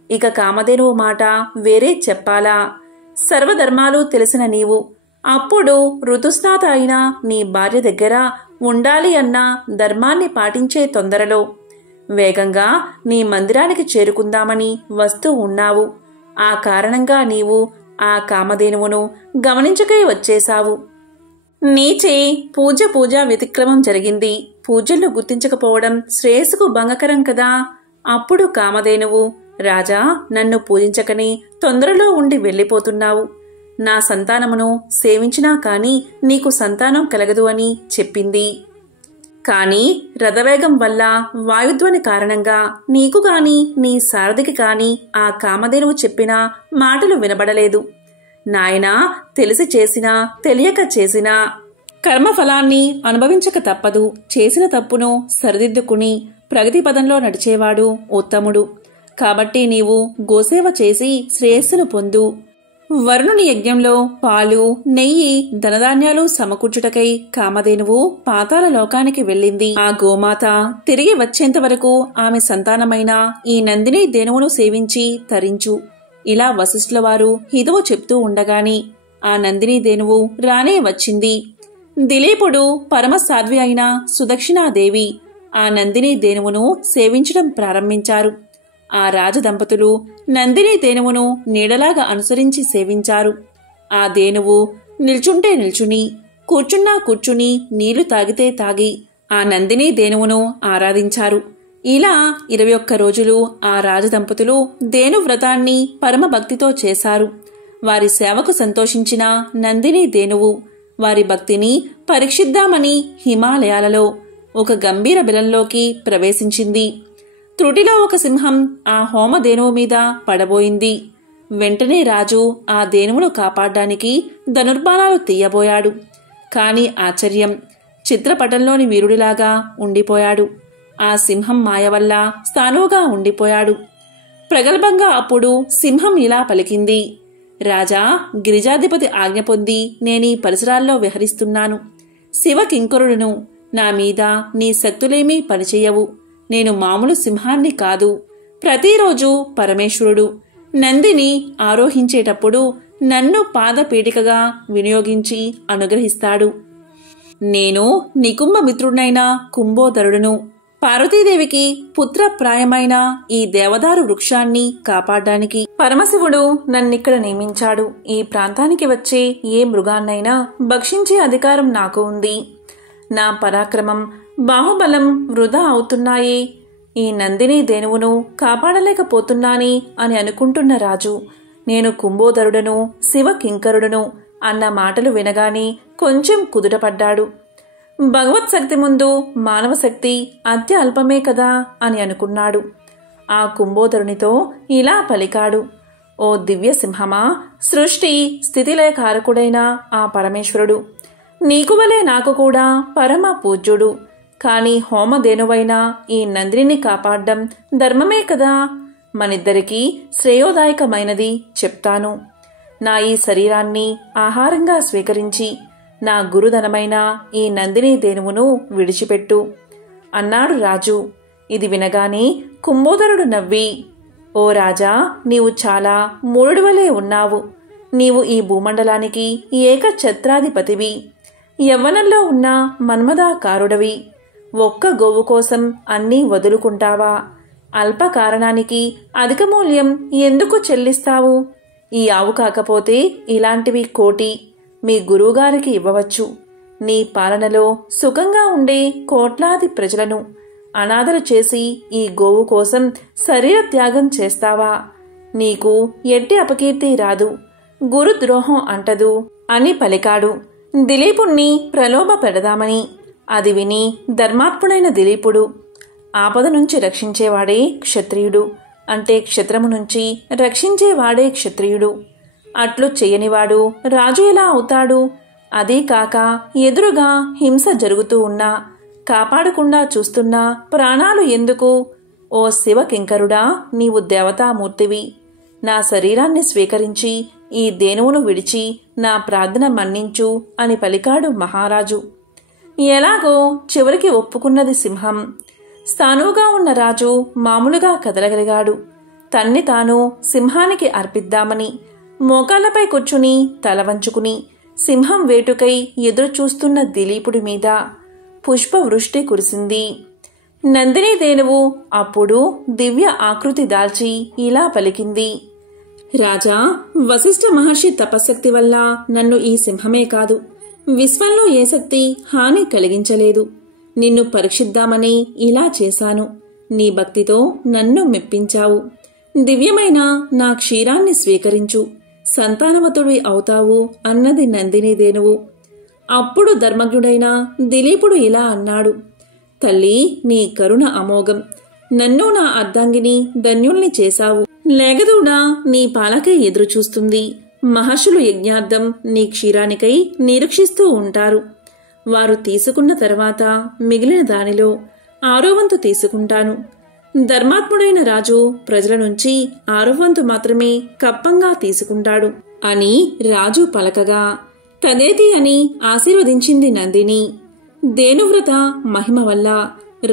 ఇక కామధేనువు మాట వేరే చెప్పాలా? సర్వధర్మాలు తెలిసిన నీవు అప్పుడు ఋతుస్నాత అయిన నీ భార్య దగ్గర ఉండాలి అన్న ధర్మాన్ని పాటించే తొందరలో వేగంగా నీ మందిరానికి చేరుకుందామని వస్తూ ఉన్నావు. ఆ కారణంగా నీవు ఆ కామధేనువును గమనించకై వచ్చేశావు. నీచే పూజ వ్యతిక్రమం జరిగింది. పూజలను గుర్తించకపోవడం శ్రేయస్సుకు భంగకరం కదా. అప్పుడు కామధేనువు, రాజా, నన్ను పూజించకని తొందరలో ఉండి వెళ్ళిపోతున్నావు. నా సంతానమును సేవించినా కాని నీకు సంతానం కలగదు అని చెప్పింది. కాని రథవేగం వల్ల వాయుధ్వని కారణంగా నీకు కాని నీ సారథికి కాని ఆ కామధేనువు చెప్పిన మాటలు వినబడలేదు. నాయనా, తెలిసి చేసినా తెలియక చేసినా కర్మఫలాన్ని అనుభవించక తప్పదు. చేసిన తప్పును సరిదిద్దుకుని ప్రగతి పదంలో నడిచేవాడు ఉత్తముడు. కాబట్టి నీవు గోసేవ చేసి శ్రేయస్సును పొందు. వరుణుని యజ్ఞంలో పాలు, నెయ్యి, ధనధాన్యాలు సమకూర్చుటకై కామధేనువు పాతాళ లోకానికి వెళ్ళింది. ఆ గోమాత తిరిగి వచ్చేంత వరకు ఆమె సంతానమైన ఈ నందిని ధేనువును సేవించి తరించు. ఇలా వశిష్ఠుల వారు హితవు చెప్తూ ఉండగాని ఆ నందిని ధేనువు రానే వచ్చింది. దిలీపుడు పరమసాధ్వి అయిన సుదక్షిణాదేవి ఆ నందిని ధేనువును సేవించడం ప్రారంభించారు. ఆ రాజదంపతులు నందిని ధేనువును నీడలాగా అనుసరించి సేవించారు. ఆ ధేనువు నిల్చుంటే నిల్చుని, కూర్చున్నా కూర్చుని, నీళ్లు తాగితే తాగి ఆ నందిని ధేనువును ఆరాధించారు. ఇలా 21 రోజులు ఆ రాజదంపతులు ధేను వ్రతాన్ని పరమభక్తితో చేశారు. వారి సేవకు సంతోషించిన నందిని ధేనువు వారి భక్తిని పరీక్షిద్దామని హిమాలయాలలో ఒక గంభీర బిలంలోకి ప్రవేశించింది. త్రుటిలో ఒక సింహం ఆ హోమధేనువు మీద పడబోయింది. వెంటనే రాజు ఆ ధేనువును కాపాడ్డానికి ధనుర్బాణాలు తీయబోయాడు. కాని ఆశ్చర్యం, చిత్రపటంలోని వీరుడిలాగా ఉండిపోయాడు. ఆ సింహం మాయ వల్ల స్థానువుగా ఉండిపోయాడు. ప్రగల్భంగా అప్పుడు సింహం ఇలా పలికింది. రాజా, గిరిజాధిపతి ఆజ్ఞ పొంది నేనీ పరిసరాల్లో విహరిస్తున్నాను. శివ కింకరుడును. నా మీద నీ శక్తులేమీ పనిచెయ్యవు. నేను మామూలు సింహాన్ని కాదు. ప్రతిరోజు పరమేశ్వరుడు నందిని ఆరోహించేటప్పుడు నన్ను పాదపీఠికగా వినియోగించి అనుగ్రహిస్తాడు. నేను నికుంభ మిత్రుడైన కుంభోదరుడును. పార్వతీదేవికి పుత్రప్రాయమైన ఈ దేవదారు వృక్షాన్ని కాపాడడానికి పరమశివుడు నన్నిక్కడ నియమించాడు. ఈ ప్రాంతానికి వచ్చే ఏ మృగాన్నైనా భక్షించే అధికారం నాకు ఉంది. నా పరాక్రమం, బాహుబలం వృధా అవుతున్నాయే. ఈ నందిని ధేనువును కాపాడలేకపోతున్నాని అని అనుకుంటున్న రాజు, నేను కుంభోదరుడను, శివ కింకరుడను అన్న మాటలు వినగానే కొంచెం కుదుటపడ్డాడు. భగవత్ శక్తి ముందు మానవ శక్తి అత్య అల్పమే కదా అని అనుకున్నాడు. ఆ కుంభోదరునితో ఇలా పలికాడు: ఓ దివ్య సింహమా, సృష్టి స్థితిలయకారకుడైన ఆ పరమేశ్వరుడు నీకు వలే నాకు కూడా పరమ పూజ్యుడు. కాని హోమధేనువైన ఈ నందిని కాపాడ్డం ధర్మమే కదా. మనిద్దరికీ శ్రేయోదాయకమైనది చెప్తాను. నా ఈ శరీరాన్ని ఆహారంగా స్వీకరించి నా గురుధనమైన ఈ నందిని ధేనువును విడిచిపెట్టు అన్నాడు రాజు. ఇది వినగానే కుంభోదరుడు నవ్వి, ఓ రాజా, నీవు చాలా మూఢుడివలే ఉన్నావు. నీవు ఈ భూమండలానికి ఏకఛత్రాధిపతివి. యవ్వనంలో ఉన్న మన్మథాకారుడవి. ఒక్క గోవు కోసం అన్నీ వదులుకుంటావా? అల్ప కారణానికి అధిక మూల్యం ఎందుకు చెల్లిస్తావు? ఈ ఆవు కాకపోతే ఇలాంటివి కోటి మీ గురువుగారికి ఇవ్వవచ్చు. నీ పాలనలో సుఖంగా ఉండే కోట్లాది ప్రజలను అనాథలు చేసి ఈ గోవు కోసం శరీర త్యాగం చేస్తావా? నీకు ఎట్టి అపకీర్తి రాదు, గురుద్రోహం అంటదు అని పలికాడు. దిలీపుణ్ణి ప్రలోభ పెడదామని. అది విని ధర్మాత్ముడైన దిలీపుడు, ఆపద నుంచి రక్షించేవాడే క్షత్రియుడు, అంటే క్షత్రము నుంచి రక్షించేవాడే క్షత్రియుడు. అట్లు చెయ్యనివాడు రాజు ఎలా అవుతాడు? అదీ కాక ఎదురుగా హింస జరుగుతూ ఉన్నా కాపాడకుండా చూస్తున్నా ప్రాణాలు ఎందుకు? ఓ శివ కింకరుడా, నీవు దేవతామూర్తివి. నా శరీరాన్ని స్వీకరించి ఈ ధేనువును విడిచి నా ప్రార్థన మన్నించు అని పలికాడు మహారాజు. ఎలాగో చివరికి ఒప్పుకున్నది సింహం. స్థానువుగా ఉన్న రాజు మామూలుగా కదలగలిగాడు. తన్ని తాను సింహానికి అర్పిద్దామని మోకాళ్లపై కూర్చుని తల వంచుకుని సింహం వేటుకై ఎదురుచూస్తున్న దిలీపుడి మీద పుష్పవృష్టి కురిసింది. నందిని ధేనువు అప్పుడు దివ్య ఆకృతి దాల్చి ఇలా పలికింది: రాజా, వశిష్ఠ మహర్షి తపశక్తి వల్ల నన్ను ఈ సింహమే కాదు, విశ్వంలో ఏ శక్తి హాని కలిగించలేదు. నిన్ను పరీక్షిద్దామని ఇలా చేశాను. నీ భక్తితో నన్ను మెప్పించావు. దివ్యమైన నా క్షీరాన్ని స్వీకరించు, సంతానవతుడివి అవుతావు అన్నది నందిని ధేనువు. అప్పుడు ధర్మజ్ఞుడైన దిలీపుడు ఇలా అన్నాడు: తల్లి, నీ కరుణ అమోఘం. నన్ను నా అర్ధాంగిని ధన్యుల్ని చేశావు. లేగదూడ నీ పాలకై ఎదురుచూస్తుంది. మహర్షులు యజ్ఞార్థం నీ క్షీరానికై నిరీక్షిస్తూ ఉంటారు. వారు తీసుకున్న తర్వాత మిగిలిన దానిలో 6వ వంతు తీసుకుంటాను. ధర్మాత్ముడైన రాజు ప్రజల నుంచి 6వ వంతు మాత్రమే కప్పంగా తీసుకుంటాడు అని రాజు పలకగా తదేతి అని ఆశీర్వదించింది నందిని. ధేనువ్రత మహిమ వల్ల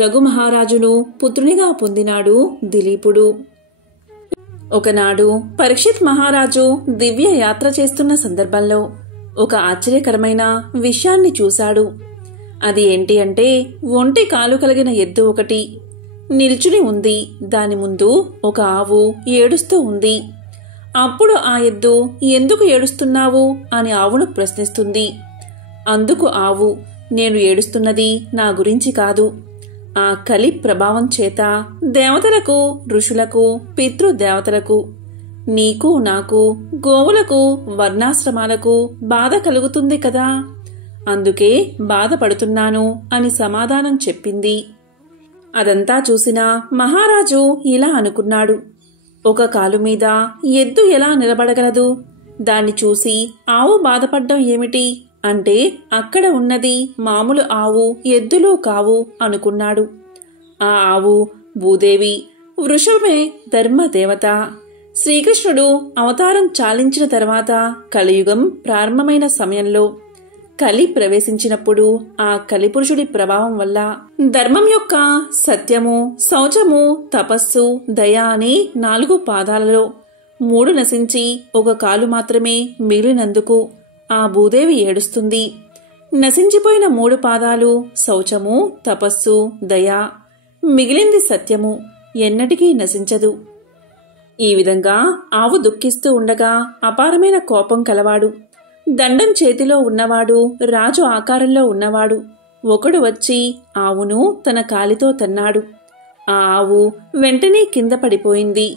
రఘుమహారాజును పుత్రునిగా పొందినాడు దిలీపుడు. ఒకనాడు పరీక్షిత్ మహారాజు దివ్య యాత్ర చేస్తున్న సందర్భంలో ఒక ఆశ్చర్యకరమైన విషయాన్ని చూశాడు. అది ఏంటి అంటే, ఒంటి కాలు కలిగిన ఎద్దు ఒకటి నిల్చుని ఉంది. దాని ముందు ఒక ఆవు ఏడుస్తూ ఉంది. అప్పుడు ఆ ఎద్దు, ఎందుకు ఏడుస్తున్నావు అని ఆవును ప్రశ్నిస్తుంది. అందుకు ఆవు, నేను ఏడుస్తున్నది నా గురించి కాదు. ఆ కలి ప్రభావం చేత దేవతలకు, ఋషులకు, పితృదేవతలకు, నీకు, నాకు, గోవులకు, వర్ణాశ్రమాలకు బాధ కలుగుతుంది కదా, అందుకే బాధపడుతున్నాను అని సమాధానం చెప్పింది. అదంతా చూసిన మహారాజు ఇలా అనుకున్నాడు: ఒక కాలు మీద ఎద్దు ఎలా నిలబడగలదు? దాన్ని చూసి ఆవు బాధపడ్డం ఏమిటి? అంటే అక్కడ ఉన్నది మామూలు ఆవు, ఎద్దులు కావు అనుకున్నాడు. ఆ ఆవు భూదేవి, వృషభమే ధర్మదేవత. శ్రీకృష్ణుడు అవతారం చాలించిన తర్వాత కలియుగం ప్రారంభమైన సమయంలో కలి ప్రవేశించినప్పుడు ఆ కలిపురుషుడి ప్రభావం వల్ల ధర్మం యొక్క సత్యము, శౌచము, తపస్సు, దయ అనే 4 పాదాలలో 3 నశించి ఒక కాలు మాత్రమే మిగిలినందుకు ఆ భూదేవి ఏడుస్తుంది. నశించిపోయిన 3 పాదాలు శౌచము, తపస్సు, దయ మిగిలింది సత్యము, ఎన్నటికీ నశించదు. ఈ విధంగా ఆవు దుఃఖిస్తూ ఉండగా అపారమైన కోపం కలవాడు, దండం చేతిలో ఉన్నవాడు, రాజు ఆకారంలో ఉన్నవాడు ఒకడు వచ్చి ఆవును తన కాలితో తన్నాడు. ఆ ఆవు వెంటనే కింద పడిపోయింది.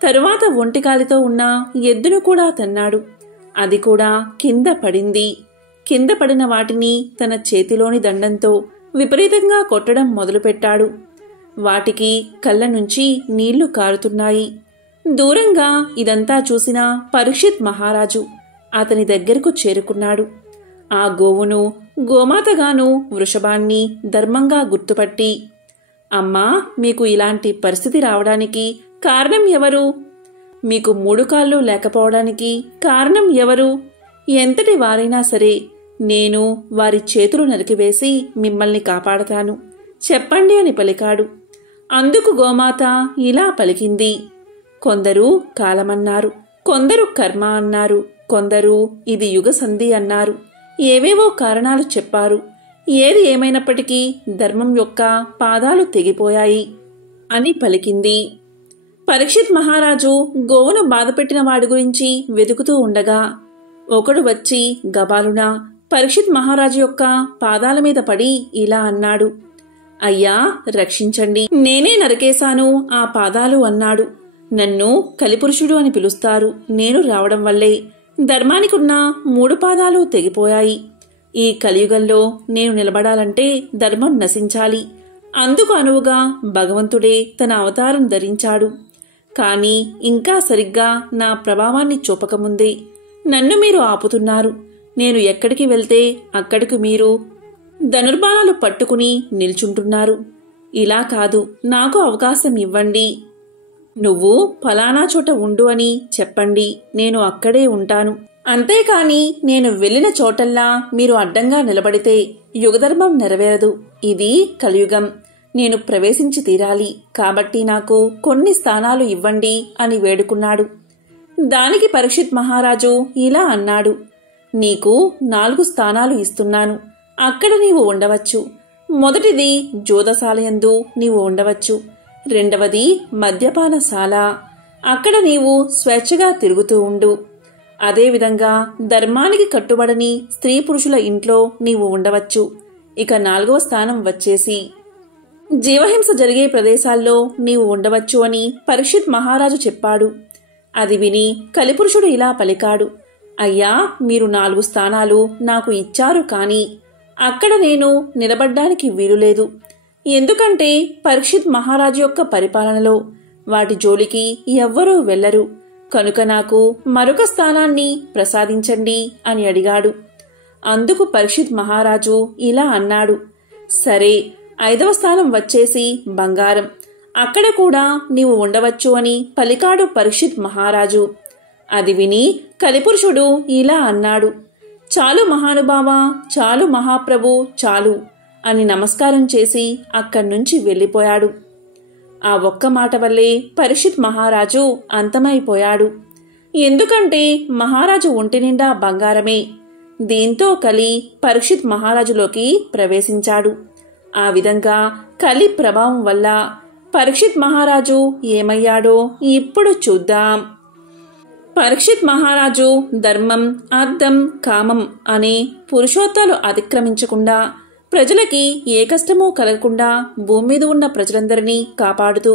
తరువాత ఒంటికాలితో ఉన్న ఎద్దును కూడా తన్నాడు. అది కూడా కింద పడింది. కింద పడిన వాటిని తన చేతిలోని దండంతో విపరీతంగా కొట్టడం మొదలుపెట్టాడు. వాటికి కళ్ళ నుంచి నీళ్లు కారుతున్నాయి. దూరంగా ఇదంతా చూసిన పరీక్షిత్ మహారాజు అతని దగ్గరకు చేరుకున్నాడు. ఆ గోవును గోమాతగాను వృషభాన్ని ధర్మంగా గుర్తుపట్టి, అమ్మా, మీకు ఇలాంటి పరిస్థితి రావడానికి కారణం ఎవరు? మీకు 3 కాళ్ళు లేకపోవడానికి కారణం ఎవరు? ఎంతటి వారైనా సరే నేను వారి చేతులు నరికివేసి మిమ్మల్ని కాపాడతాను, చెప్పండి అని పలికాడు. అందుకు గోమాత ఇలా పలికింది. కొందరు కాలమన్నారు, కొందరు కర్మ అన్నారు, కొందరు ఇది యుగ సంధి అన్నారు, ఏవేవో కారణాలు చెప్పారు. ఏది ఏమైనప్పటికీ ధర్మం యొక్క పాదాలు తెగిపోయాయి అని పలికింది. పరీక్షిత్ మహారాజు గోవును బాధపెట్టిన వాడి గురించి వెతుకుతూ ఉండగా ఒకడు వచ్చి గబాలున పరీక్షిత్ మహారాజు యొక్క పాదాల మీద పడి ఇలా అన్నాడు. అయ్యా, రక్షించండి, నేనే నరికేశాను ఆ పాదాలు అన్నాడు. నన్ను కలిపురుషుడు అని పిలుస్తారు. నేను రావడం వల్లే ధర్మానికున్న 3 పాదాలు తెగిపోయాయి. ఈ కలియుగంలో నేను నిలబడాలంటే ధర్మం నశించాలి. అందుకు అనువుగా భగవంతుడే తన అవతారం ధరించాడు. కాని ఇంకా సరిగ్గా నా ప్రభావాన్ని చూపకముందే నన్ను మీరు ఆపుతున్నారు. నేను ఎక్కడికి వెళ్తే అక్కడికి మీరు ధనుర్బాణాలు పట్టుకుని నిల్చుంటున్నారు. ఇలా కాదు, నాకు అవకాశం ఇవ్వండి. నువ్వు ఫలానా చోట ఉండు అని చెప్పండి, నేను అక్కడే ఉంటాను. అంతేకాని నేను వెళ్లిన చోటల్లా మీరు అడ్డంగా నిలబడితే యుగధర్మం నెరవేరదు. ఇది కలియుగం. నేను ప్రవేశించి తీరాలి. కాబట్టి నాకు కొన్ని స్థానాలు ఇవ్వండి అని వేడుకున్నాడు. దానికి పరీక్షిత్ మహారాజు ఇలా అన్నాడు. నీకు 4 స్థానాలు ఇస్తున్నాను. అక్కడ నీవు ఉండవచ్చు. మొదటిది జోదశాలయందు నీవు ఉండవచ్చు. రెండవది మద్యపానశాల. అక్కడ నీవు స్వేచ్ఛగా తిరుగుతూ ఉండు. అదేవిధంగా ధర్మానికి కట్టుబడని స్త్రీ పురుషుల ఇంట్లో నీవు ఉండవచ్చు. ఇక 4వ స్థానం వచ్చేసి జీవహింస జరిగే ప్రదేశాల్లో నీవు ఉండవచ్చు అని పరీక్షిత్ మహారాజు చెప్పాడు. అది విని కలిపురుషుడు ఇలా పలికాడు. అయ్యా, మీరు 4 స్థానాలు నాకు ఇచ్చారు, కాని అక్కడ నేను నిలబడ్డానికి వీలులేదు. ఎందుకంటే పరీక్షిత్ మహారాజు యొక్క పరిపాలనలో వాటి జోలికి ఎవ్వరూ వెళ్లరు. కనుక నాకు మరొక స్థానాన్ని ప్రసాదించండి అని అడిగాడు. అందుకు పరీక్షిత్ మహారాజు ఇలా అన్నాడు. సరే, 5వ స్థానం వచ్చేసి బంగారం. అక్కడ కూడా నీవు ఉండవచ్చు అని పలికాడు పరీక్షిత్ మహారాజు. అది విని కలిపురుషుడు ఇలా అన్నాడు. చాలు మహానుభావా, చాలు మహాప్రభు, చాలు అని నమస్కారం చేసి అక్కడ్నుంచి వెళ్లిపోయాడు. ఆ ఒక్క మాట వల్లే పరీక్షిత్ మహారాజు అంతమైపోయాడు. ఎందుకంటే మహారాజు ఒంటి నిండా బంగారమే. దీంతో కలి పరీక్షిత్ మహారాజులోకి ప్రవేశించాడు. ఆ విధంగా కలి ప్రభావం వల్ల పరీక్షిత్ మహారాజు ఏమయ్యాడో ఇప్పుడు చూద్దాం. పరీక్షిత్ మహారాజు ధర్మం, అర్థం, కామం అనే పురుషోత్తాలు అతిక్రమించకుండా, ప్రజలకి ఏ కష్టమూ కలగకుండా భూమి మీద ఉన్న ప్రజలందరినీ కాపాడుతూ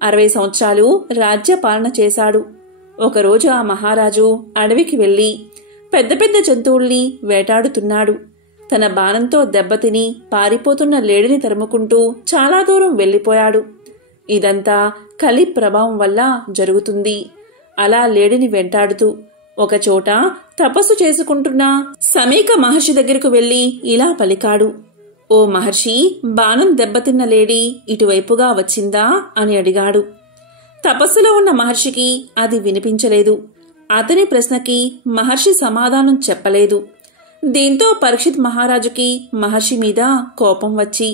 60 సంవత్సరాలు రాజ్య పాలన చేశాడు. ఒకరోజు ఆ మహారాజు అడవికి వెళ్లి పెద్ద పెద్ద జంతువుల్ని వేటాడుతున్నాడు. తన బాణంతో దెబ్బతిని పారిపోతున్న లేడిని తరుముకుంటూ చాలా దూరం వెళ్లిపోయాడు. ఇదంతా కలి ప్రభావం వల్ల జరుగుతుంది. అలా లేడిని వెంటాడుతూ ఒకచోట తపస్సు చేసుకుంటున్న సమీక మహర్షి దగ్గరకు వెళ్లి ఇలా పలికాడు. ఓ మహర్షి, బాణం దెబ్బతిన్న లేడి ఇటువైపుగా వచ్చిందా అని అడిగాడు. తపస్సులో ఉన్న మహర్షికి అది వినిపించలేదు. అతని ప్రశ్నకి మహర్షి సమాధానం చెప్పలేదు. దీంతో పరీక్షిత్ మహారాజుకి మహర్షి మీద కోపం వచ్చి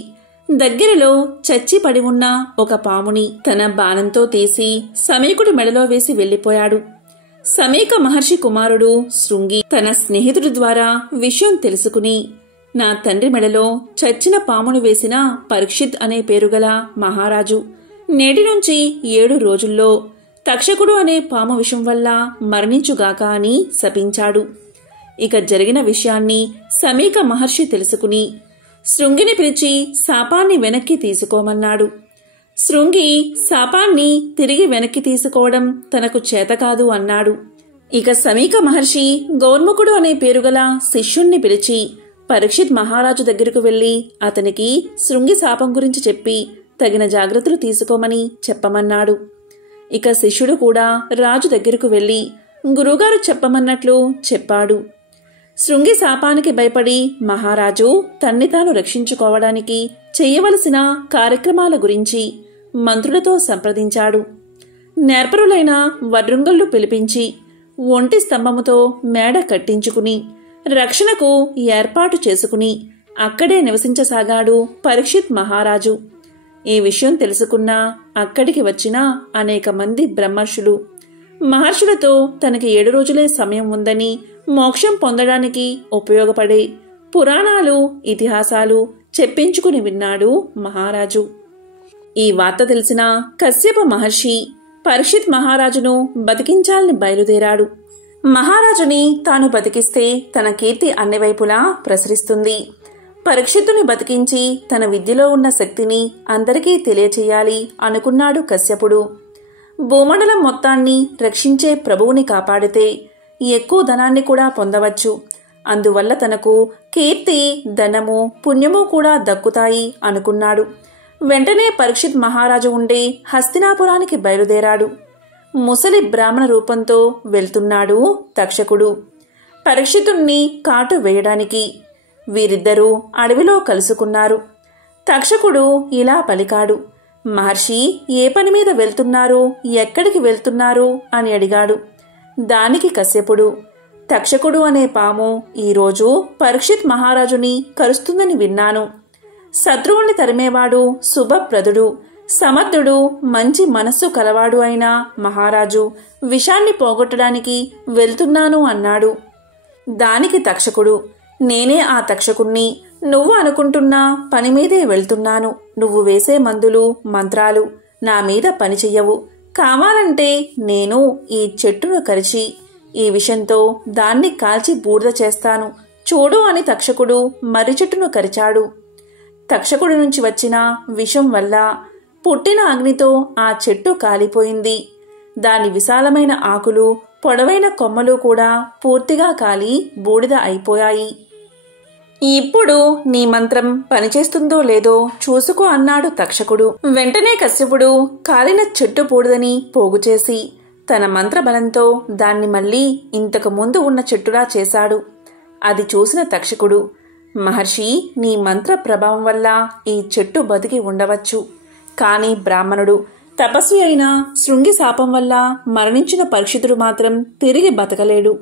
దగ్గరలో చచ్చి పడి ఉన్న ఒక పాముని తన బాణంతో తీసి సమీకుడి మెడలో వేసి వెళ్లిపోయాడు. సమీక మహర్షి కుమారుడు శృంగి తన స్నేహితుడి ద్వారా విషయం తెలుసుకుని నా తండ్రి మెడలో చచ్చిన పామును వేసిన పరీక్షిత్ అనే పేరుగల మహారాజు నేటి నుంచి 7 రోజుల్లో తక్షకుడు అనే పాము విషం వల్ల మరణించుగాక అని శపించాడు. ఇక జరిగిన విషయాన్ని సమీక మహర్షి తెలుసుకుని శృంగిని పిలిచి శాపాన్ని వెనక్కి తీసుకోమన్నాడు. శృంగి శాపాన్ని తిరిగి వెనక్కి తీసుకోవడం తనకు చేతకాదు అన్నాడు. ఇక సమీక మహర్షి గౌర్ముఖుడు అనే పేరుగల శిష్యుణ్ణి పిలిచి పరీక్షిత్ మహారాజు దగ్గరకు వెళ్లి అతనికి శృంగి శాపం గురించి చెప్పి తగిన జాగ్రత్తలు తీసుకోమని చెప్పమన్నాడు. ఇక శిష్యుడు కూడా రాజు దగ్గరకు వెళ్లి గురువుగారు చెప్పమన్నట్లు చెప్పాడు. శృంగి శాపానికి భయపడి మహారాజు తన్ని తాను రక్షించుకోవడానికి చేయవలసిన కార్యక్రమాల గురించి మంత్రులతో సంప్రదించాడు. నేర్పరులైన వడ్రంగులను పిలిపించి ఒంటి స్తంభముతో మేడ కట్టించుకుని రక్షణకు ఏర్పాటు చేసుకుని అక్కడే నివసించసాగాడు పరీక్షిత్ మహారాజు. ఈ విషయం తెలుసుకున్న అక్కడికి వచ్చిన అనేక మంది బ్రహ్మర్షులు మహర్షులతో తనకి 7 రోజులే సమయం ఉందని మోక్షం పొందడానికి ఉపయోగపడే పురాణాలు ఇతిహాసాలు చెప్పించుకుని విన్నాడు మహారాజు. ఈ వార్త తెలిసిన కశ్యప మహర్షి పరీక్షిత్ మహారాజును బతికించాలని బయలుదేరాడు. మహారాజుని తాను బతికిస్తే తన కీర్తి అన్ని వైపులా ప్రసరిస్తుంది. పరీక్షిత్తుని బతికించి తన విద్యలో ఉన్న శక్తిని అందరికీ తెలియచేయాలి అనుకున్నాడు కశ్యపుడు. భూమండలం మొత్తాన్ని రక్షించే ప్రభువుని కాపాడితే ఎక్కువ ధనాన్ని కూడా పొందవచ్చు. అందువల్ల తనకు కీర్తి, ధనము, పుణ్యము కూడా దక్కుతాయి అనుకున్నాడు. వెంటనే పరీక్షిత్ మహారాజు ఉండే హస్తినాపురానికి బయలుదేరాడు. ముసలి బ్రాహ్మణ రూపంతో వెళ్తున్నాడు తక్షకుడు పరీక్షితుణ్ణి కాటు వేయడానికి. వీరిద్దరూ అడవిలో కలుసుకున్నారు. తక్షకుడు ఇలా పలికాడు. మహర్షి ఏ పని మీద వెళ్తున్నారు, ఎక్కడికి వెళ్తున్నారు అని అడిగాడు. దానికి కశ్యపుడు, తక్షకుడు అనే పాము ఈరోజు పరీక్షిత్ మహారాజుని కరుస్తుందని విన్నాను. శత్రువుల్ని తరిమేవాడు, శుభప్రదుడు, సమర్థుడు, మంచి మనస్సు కలవాడు అయిన మహారాజు విషాన్ని పోగొట్టడానికి వెళ్తున్నాను అన్నాడు. దానికి తక్షకుడు, నేనే ఆ తక్షకుణ్ణి. నువ్వు అనుకుంటున్న పని మీదే వెళ్తున్నాను. నువ్వు వేసే మందులు, మంత్రాలు నా మీద పని చెయ్యవు. కావాలంటే నేను ఈ చెట్టును కరిచి ఈ విషంతో దాన్ని కాల్చి బూడిద చేస్తాను చూడు అని తక్షకుడు మర్రి చెట్టును కరిచాడు. తక్షకుడి నుంచి వచ్చిన విషం వల్ల పుట్టిన అగ్నితో ఆ చెట్టు కాలిపోయింది. దాని విశాలమైన ఆకులు, పొడవైన కొమ్మలు కూడా పూర్తిగా కాలి బూడిద అయిపోయాయి. ఇప్పుడు నీ మంత్రం పనిచేస్తుందో లేదో చూసుకో అన్నాడు తక్షకుడు. వెంటనే కశ్యపుడు కాలిన చెట్టు బూడిదని పోగుచేసి తన మంత్రబలంతో దాన్ని మళ్లీ ఇంతకు ముందు ఉన్న చెట్టులా చేశాడు. అది చూసిన తక్షకుడు, మహర్షి, నీ మంత్ర ప్రభావం వల్ల ఈ చెట్టు బతికి ఉండవచ్చు. కాని బ్రాహ్మణుడు, తపస్వి అయిన శృంగి శాపం వల్ల మరణించిన పరీక్షితుడు మాత్రం తిరిగి బతకలేడు.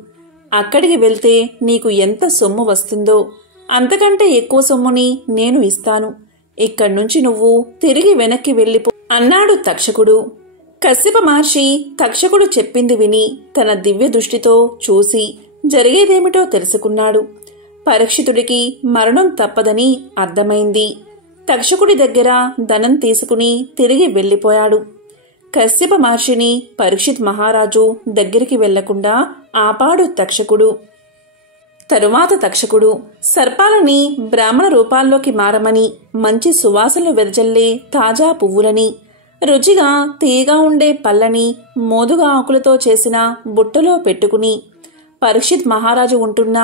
అక్కడికి వెళ్తే నీకు ఎంత సొమ్ము వస్తుందో అంతకంటే ఎక్కువ సొమ్ముని నేను ఇస్తాను. ఇక్కడ్నుంచి నువ్వు తిరిగి వెనక్కి వెళ్ళిపో అన్నాడు తక్షకుడు. కశ్యప మహర్షి తక్షకుడు చెప్పింది విని తన దివ్య దృష్టితో చూసి జరిగేదేమిటో తెలుసుకున్నాడు. పరీక్షితుడికి మరణం తప్పదని అర్థమైంది. తక్షకుడి దగ్గర ధనం తీసుకుని తిరిగి వెళ్లిపోయాడు. కశ్యప మహర్షిని పరీక్షిత్ మహారాజు దగ్గరికి వెళ్లకుండా ఆపాడు తక్షకుడు. తరువాత తక్షకుడు సర్పాలని బ్రాహ్మణ రూపాల్లోకి మారమని, మంచి సువాసనలు వెదజల్లే తాజా పువ్వులని, రుచిగా తీయగా ఉండే పళ్ళని మోదుగా ఆకులతో చేసిన బుట్టలో పెట్టుకుని పరీక్షిత్ మహారాజు ఉంటున్న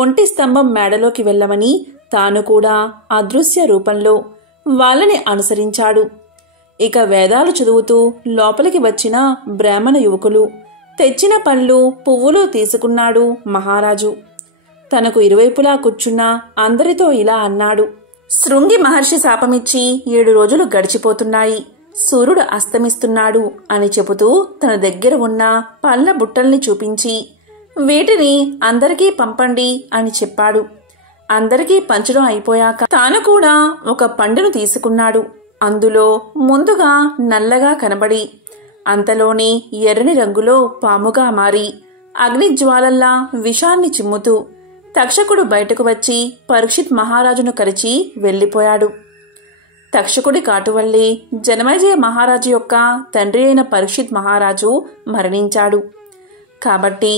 ఒంటి స్తంభం మేడలోకి వెళ్లమని తాను కూడా అదృశ్య రూపంలో వాళ్ళని అనుసరించాడు. ఇక వేదాలు చదువుతూ లోపలికి వచ్చిన బ్రాహ్మణ యువకులు తెచ్చిన పళ్ళు, పువ్వులు తీసుకున్నాడు మహారాజు. తనకు ఇరువైపులా కూర్చున్న అందరితో ఇలా అన్నాడు. శృంగి మహర్షి శాపమిచ్చి 7 రోజులు గడిచిపోతున్నాయి. సూర్యుడు అస్తమిస్తున్నాడు అని చెబుతూ తన దగ్గర ఉన్న పళ్ళ బుట్టల్ని చూపించి వీటిని అందరికీ పంపండి అని చెప్పాడు. అందరికీ పంచడం అయిపోయాక తాను కూడా ఒక పండును తీసుకున్నాడు. అందులో ముందుగా నల్లగా కనబడి అంతలోనే ఎర్రని రంగులో పాముగా మారి అగ్నిజ్వాలల్లా విషాన్ని చిమ్ముతూ తక్షకుడు బయటకు వచ్చి పరీక్షిత్ మహారాజును కరిచి వెళ్ళిపోయాడు. తక్షకుడి కాటు వల్లే జనమేజయ మహారాజు యొక్క తండ్రి అయిన పరీక్షిత్ మహారాజు మరణించాడు. కాబట్టి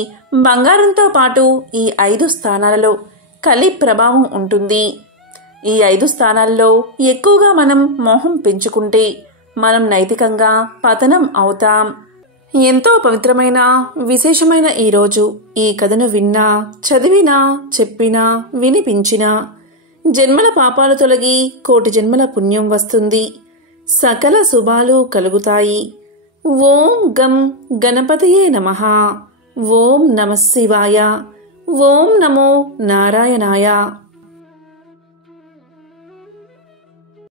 బంగారంతో పాటు ఈ 5 స్థానాలలో కలి ప్రభావం ఉంటుంది. ఈ 5 స్థానాల్లో ఎక్కువగా మనం మోహం పెంచుకుంటే మనం నైతికంగా పతనం అవుతాం. ఎంతో పవిత్రమైన విశేషమైన ఈరోజు ఈ కథను విన్నా, చదివినా, చెప్పినా, వినిపించినా జన్మల పాపాలు తొలగి కోటి జన్మల పుణ్యం వస్తుంది. సకల శుభాలు కలుగుతాయి. ఓం గం గణపతియే నమః. ఓం నమః శివాయ. ఓం నమో నారాయణాయ.